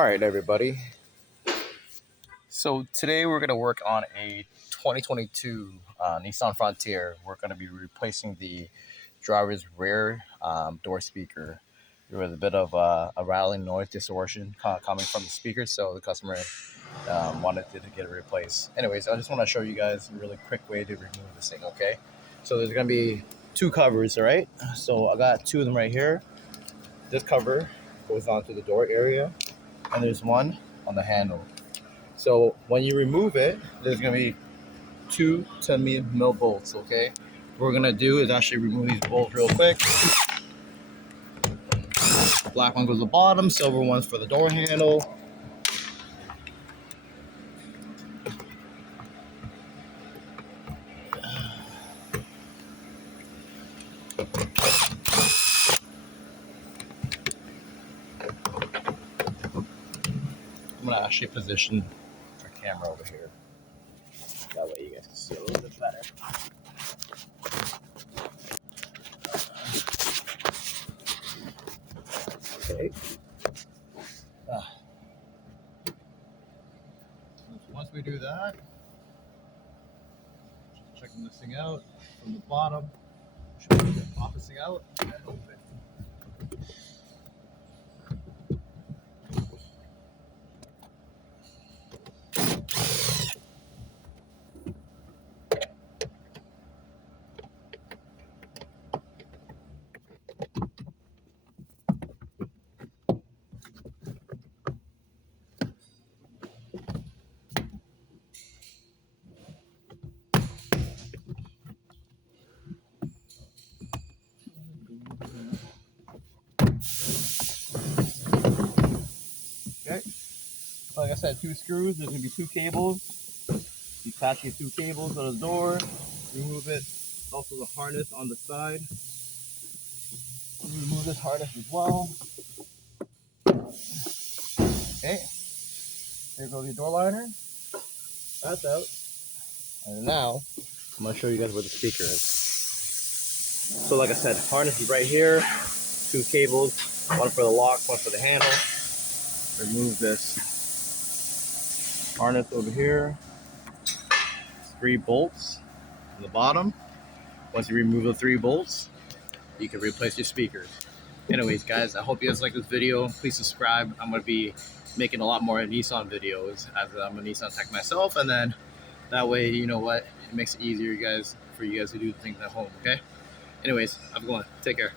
All right, everybody. So today we're going to work on a 2022 Nissan Frontier. We're going to be replacing the driver's rear door speaker. There was a bit of a rattling noise distortion coming from the speaker, so the customer wanted to get it replaced. Anyways, I just want to show you guys a really quick way to remove this thing, okay? So there's going to be two covers, all right? So I got two of them right here. This cover goes onto the door area, and there's one on the handle. So when you remove it, there's gonna be two 10 mil bolts, okay? What we're gonna do is actually remove these bolts real quick. Black one goes to the bottom, silver one's for the door handle. I'm gonna actually position our camera over here. That way you guys can see a little bit better. Okay. Once we do that, just checking this thing out from the bottom. Should pop this thing out and open. Okay. Like I said, two screws. There's gonna be two cables. Detach your two cables on the door. Remove it. Also the harness on the side. Remove this harness as well. Okay. Here goes your door liner. That's out. And now I'm gonna show you guys where the speaker is. So like I said, harness is right here. Two cables. One for the lock, one for the handle. Remove this harness over here. 3 bolts on the bottom. Once you remove the 3 bolts, you can replace your speakers. Anyways, guys, I hope you guys like this video. Please subscribe. I'm going to be making a lot more Nissan videos as I'm a Nissan tech myself, and then that way, you know what, it makes it easier for you guys to do things at home, okay? Anyways, have a good one. Take care.